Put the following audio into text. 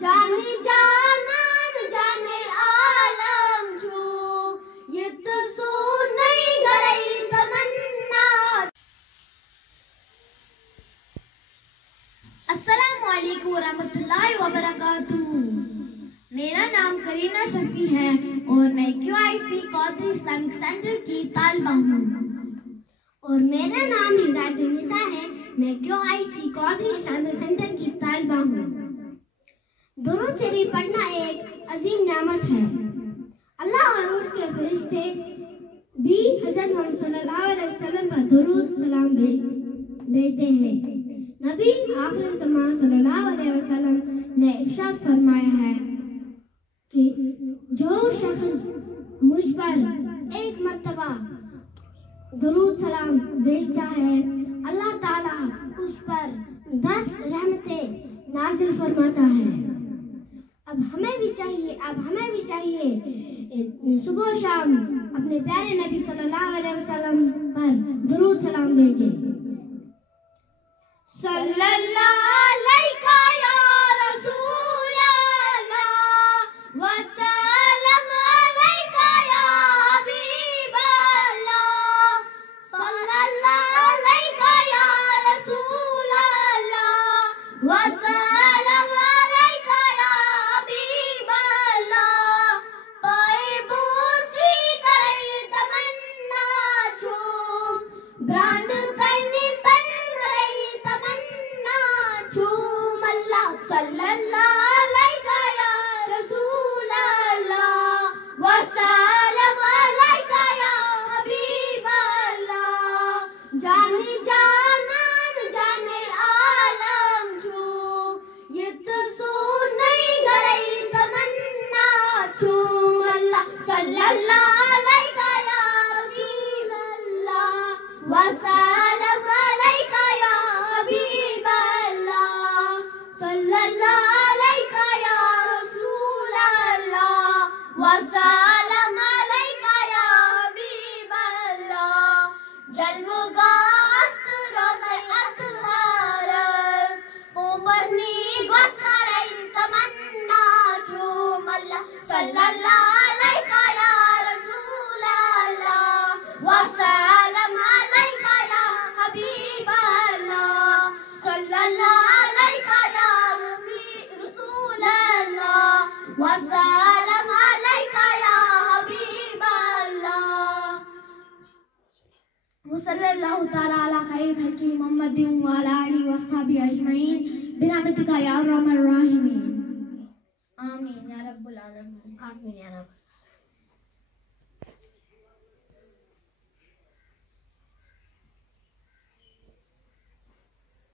जाने जानान जाने आलम छू ये तो सो नहीं गई तमन्ना। अस्सलामु अलैकुम वरहमतुल्लाहि वबरकातुहू। मेरा नाम करीना शफी है और मैं QIC कौदरी इस्लामिक सेंटर की तालिबा हूँ। और मेरा नाम हिदायतुन्निसा है, मैं QIC कौदरी इस्लामिक सेंटर की तालिबा हूँ। दुरूद शरीफ पढ़ना एक अजीम नेमत है। अल्लाह और उसके फरिश्ते भी हज़रत मोहम्मद सल्लल्लाहु अलैहि वसल्लम पर दुरूद सलाम भेजते हैं। नबी आखिर ज़मान सल्लल्लाहु अलैहि वसल्लम ने इरशाद फरमाया है कि जो शख्स मुझ पर एक मर्तबा दुरूद सलाम भेजता है, अल्लाह ताला उस पर 10 रहमतें नाज़िल फरमाता है। अब हमें भी चाहिए सुबह शाम अपने प्यारे नबी सल्लल्लाहु अलैहि वसल्लम पर दुरूद सलाम भेजें। सल्लल्लाहु अलैका या रसूल अल्लाह व सल्लम अलैका या हबीब अल्लाह। सल्लल्लाहु अलैका या रसूल अल्लाह व सल्लम अलैका या हबीब अल्लाह। पाए बूसी करे तमन्ना छू ब्रांड करनी तल रही तमन्ना छू अल्लाह। सल्लल्लाहु अलैका या रसूल अल्लाह व सल्लम अलैका या हबीब अल्लाह। जाने जानान जाने आलम छू ये तो सो नहीं गई तमन्ना छू अल्लाह। सल्लल्लाहु अलैका या रसूल अल्लाह व सल्लम अलैका या हबीब अल्लाह। सल्लल्लाहु अलैका या रसूल अल्लाह व सल्लम अलैका या हबीब अल्लाह। जलवगास्त रोज़े अतहारस ऊपरनी गोत करे तमन्ना छू अल्लाह। सल्लल्लाहु अलैका या रसूल अल्लाह व सल्लम अलैका या हबीब अल्लाह। सल्लल्लाहु अलैका या रसूल अल्लाह व सल्लम अलैका या हबीब अल्लाह। व सल्लल्लाहु तआला अला खैर खल्क़ि मुहम्मदिन व अला आलिहि व अस्हाबिहि अजमईन बिरहमतिका या अरहमर राहिमीन। आमीन या रब्बल आलमीन। आमीन या रब।